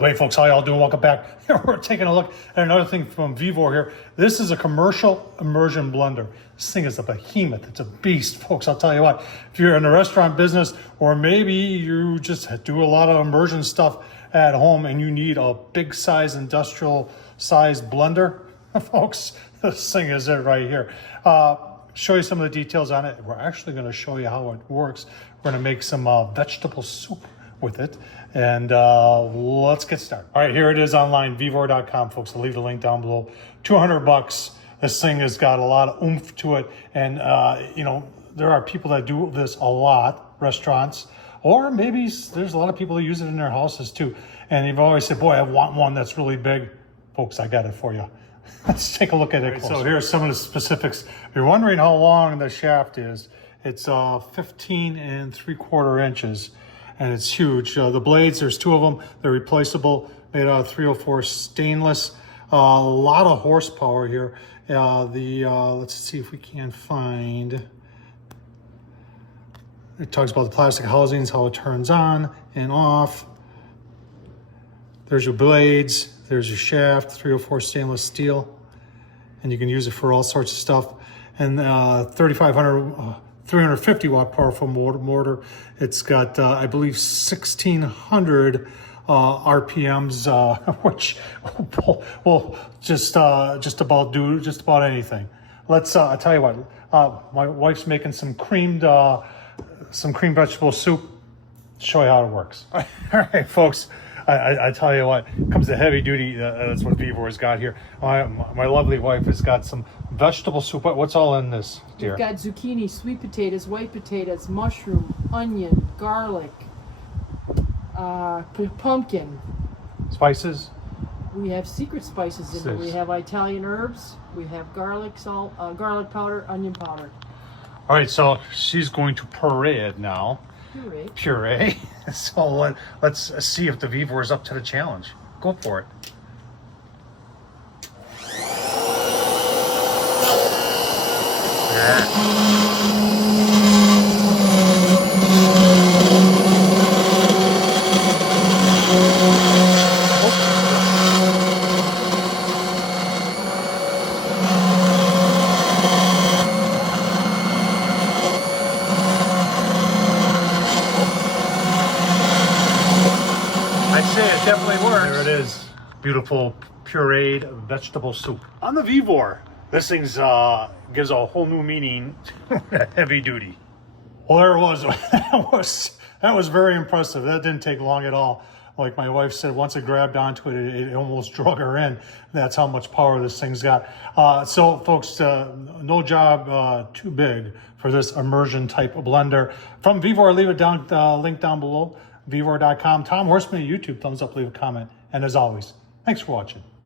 Hey folks, how y'all doing? Welcome back. We're taking a look at another thing from VEVOR here. This is a commercial immersion blender. This thing is a behemoth. It's a beast, folks. I'll tell you what, if you're in the restaurant business, or maybe you just do a lot of immersion stuff at home and you need a big size industrial size blender, folks, this thing is it right here. Show you some of the details on it. We're actually going to show you how it works. We're going to make some vegetable soup with it, and let's get started. All right, here it is online, VEVOR.com, folks. I'll leave the link down below. $200. This thing has got a lot of oomph to it, and you know, there are people that do this a lot, restaurants, or maybe there's a lot of people who use it in their houses too, and they've always said, boy, I want one that's really big. Folks, I got it for you. Let's take a look at it. Right, so here's some of the specifics. If you're wondering how long the shaft is, it's 15 3/4 inches. And it's huge. The blades, there's two of them. They're replaceable, made out of 304 stainless. A lot of horsepower here. Let's see if we can find. It talks about the plastic housings, how it turns on and off. There's your blades. There's your shaft, 304 stainless steel. And you can use it for all sorts of stuff. And 350 watt powerful motor. It's got, I believe, 1600 RPMs, which will just about do just about anything. Let's. I tell you what. My wife's making some creamed vegetable soup. Show you how it works. All right, folks. I tell you what, comes to heavy duty. That's what VEVOR's got here. My lovely wife has got some vegetable soup. What's all in this, dear? We've got zucchini, sweet potatoes, white potatoes, mushroom, onion, garlic, pumpkin. Spices? We have secret spices in there. We have Italian herbs. We have garlic salt, garlic powder, onion powder. All right, so she's going to puree it now. Puree. So let's see if the VEVOR is up to the challenge. Go for it. I'd say it definitely works. There it is. Beautiful pureed vegetable soup. On the VEVOR, this thing's gives a whole new meaning to heavy duty. Well, there it was. That was very impressive. That didn't take long at all. Like my wife said, once it grabbed onto it, it almost drug her in. That's how much power this thing's got. So folks, no job too big for this immersion type of blender. From VEVOR, leave it down, link down below. VEVOR.com. Tom Horseman, YouTube, thumbs up, leave a comment. And as always, thanks for watching.